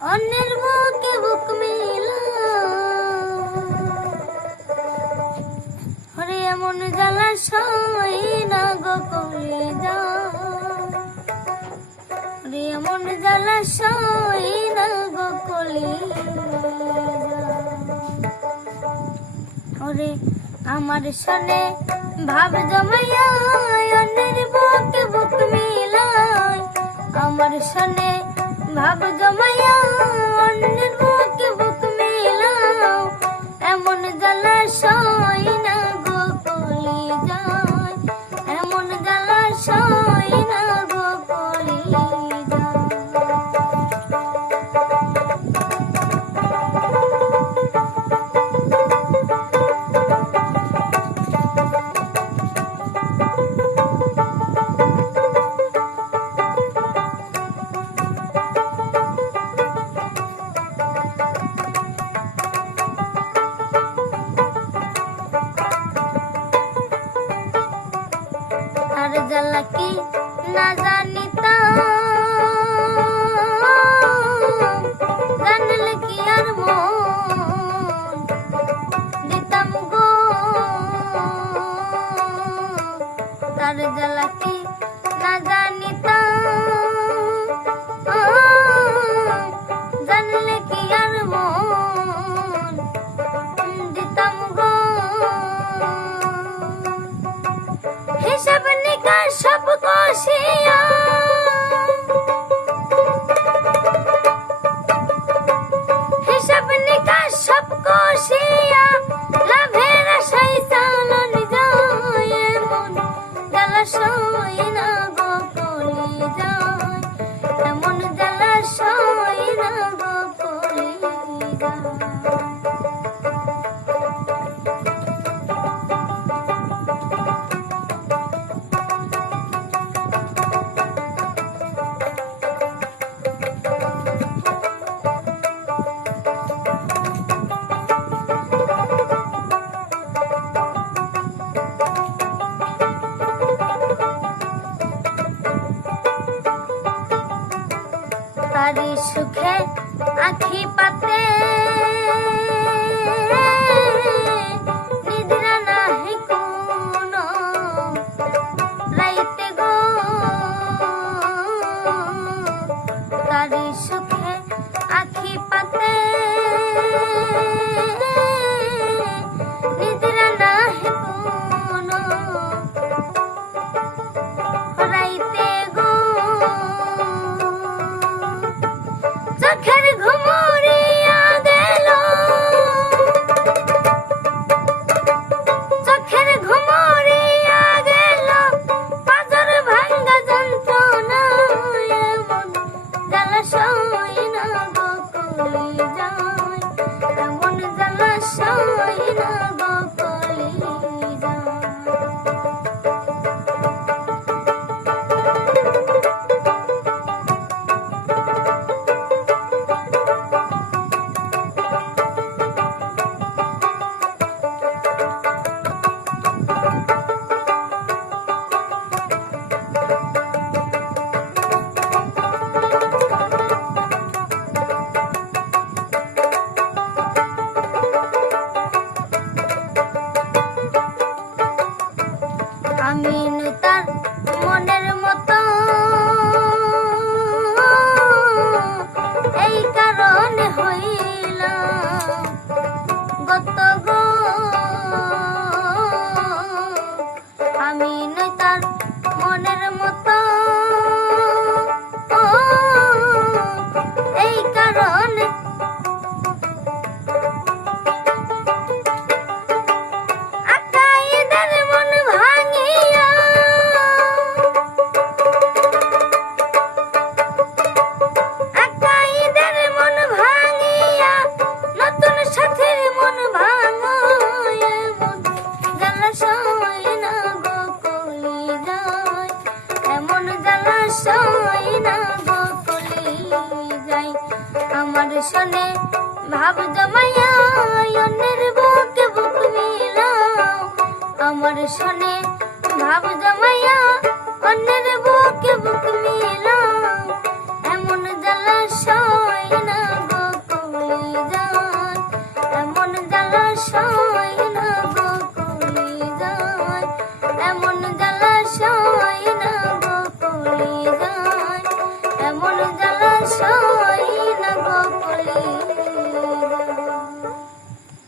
অন্যের বুকে বুক মিলা ওরে এমন জ্বালা সই না গো কলিজা ওরে এমন জ্বালা সই না গো কলিজা ওরে আমার সনে ভাব জমাইয়া অন্যের বুকে বুক মিলাই আমার সনে ভাব জমাইয়া অন্যের বুকে বুক মিলাও এমন জ্বালা সই না গো কলিজা এমন জ্বালা সই না গো কলিজা আর জ্বালা কি না জানিতাম জানলে কি আর মন দিতাম গো তার জ্বালা কি না জানিতাম জানলে কি আর মন দিতাম গো হিসাব নিকাশ সব কষিয়া হিসাব নিকাশ সব কষিয়া লাভের আশায় চালান যায় এমন জ্বালা সই না গো কলিজা এমন জ্বালা সই না গো কলিজা তারি সুখে আখি পাতে নিদ্রা নাহি কোনো রাইতে গো তারি সুখে আখি পাতে নিদ্রা নাহি কোনো রাইতে গো চোখের ঘুমরিয়া গেল চোখের ঘুমরিয়া গেল পাজর ভাঙ্গা যন্ত্রণা এমন জ্বালা সই না গো কলিজা এমন জ্বালা সই না গো কলিজা আমি তার মনের মতো এই কারণে হইলাম গত গো আমি তার মনের মতো এই কারণে আমার সনে ভাব জমাইয়া অন্যের বুকে বুক মিলাও আমার সনে ভাব জমাইয়া অন্যের বুকে বুক মিলাও এমন জ্বালা সয় না। সয়